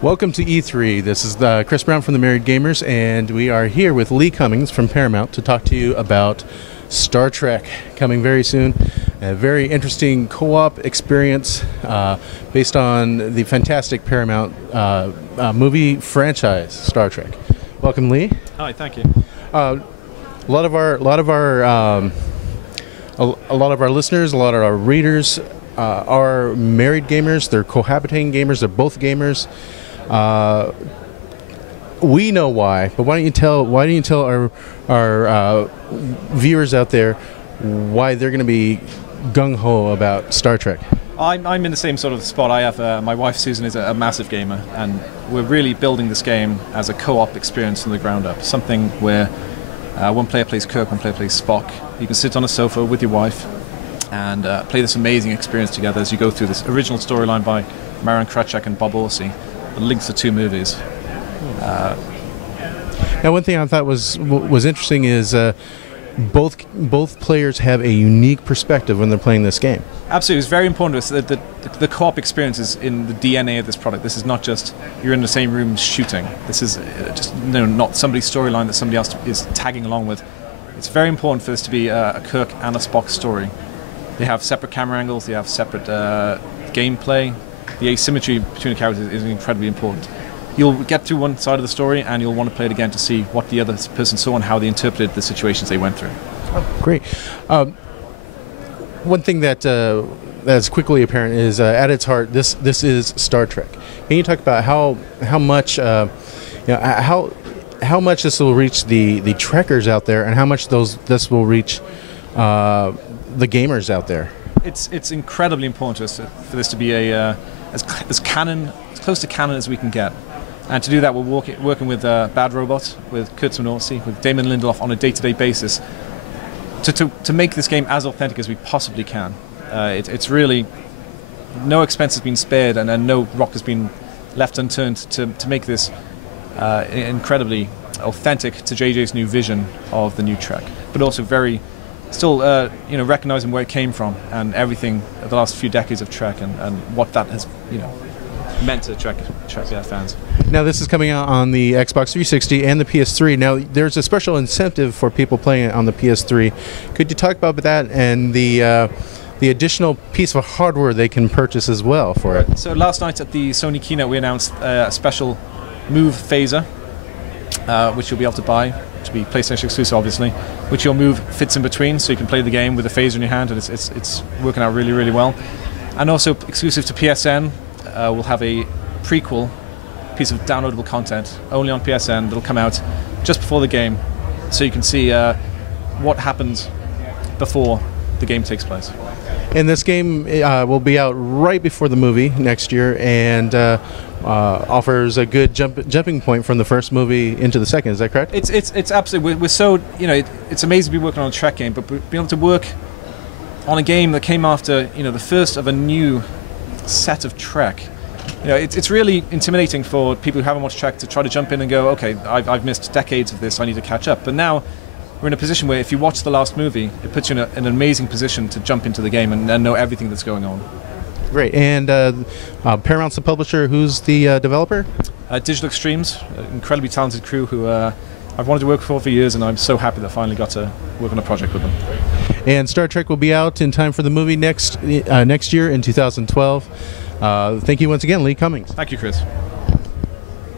Welcome to E3. This is Chris Brown from the Married Gamers, and we are here with Lee Cummings from Paramount to talk to you about Star Trek coming very soon. A very interesting co-op experience based on the fantastic Paramount movie franchise Star Trek. Welcome, Lee. Hi, thank you. A lot of our listeners, a lot of our readers are married gamers. They're cohabitating gamers. They're both gamers. We know why, but why don't you tell our viewers out there why they're going to be gung-ho about Star Trek? I'm in the same sort of spot. I have my wife Susan is a massive gamer, and we're really building this game as a co-op experience from the ground up. Something where one player plays Kirk, one player plays Spock. You can sit on a sofa with your wife and play this amazing experience together as you go through this original storyline by Marin Kretschak and Bob Orsi that links the two movies. Now, one thing I thought was interesting is both players have a unique perspective when they're playing this game. Absolutely, it's very important to us that the co-op experience is in the DNA of this product. This is not just you're in the same room shooting. This is just not somebody's storyline that somebody else is tagging along with. It's very important for this to be a Kirk and a Spock story. They have separate camera angles. They have separate gameplay. The asymmetry between the characters is incredibly important. You'll get through one side of the story and you'll want to play it again to see what the other person saw and how they interpreted the situations they went through. Oh, great. One thing that's quickly apparent is at its heart, this is Star Trek. Can you talk about how much how much this will reach the Trekkers out there, and how much this will reach the gamers out there? It's incredibly important to us for this to be as close to canon as we can get. And to do that, we're working with Bad Robot, with Kurtzman Orsi, with Damon Lindelof on a day-to-day basis to make this game as authentic as we possibly can. It's really, no expense has been spared and no rock has been left unturned to make this incredibly authentic to JJ's new vision of the new Trek, but also very, still recognizing where it came from and everything the last few decades of Trek and what that has meant to Trek fans. Now, this is coming out on the Xbox 360 and the PS3. Now, there's a special incentive for people playing it on the PS3. Could you talk about that and the additional piece of hardware they can purchase as well for it? So last night at the Sony keynote, we announced a special Move phaser, which you'll be able to buy, to be PlayStation exclusive, obviously, which your Move fits in between, so you can play the game with a phaser in your hand, and it's working out really, really well. And also exclusive to PSN, we'll have a prequel piece of downloadable content only on PSN that'll come out just before the game, so you can see what happens before the game takes place. And this game will be out right before the movie next year, and offers a good jumping point from the first movie into the second. Is that correct? It's absolutely. We're so it's amazing to be working on a Trek game, but being able to work on a game that came after the first of a new set of Trek. It's really intimidating for people who haven't watched Trek to try to jump in and go, okay, I've missed decades of this, I need to catch up. But now we're in a position where if you watch the last movie, it puts you in an amazing position to jump into the game and know everything that's going on. Great. And Paramount's the publisher. Who's the developer? Digital Extremes, an incredibly talented crew who I've wanted to work for years, and I'm so happy that I finally got to work on a project with them. And Star Trek will be out in time for the movie next year in 2012. Thank you once again, Lee Cummings. Thank you, Chris.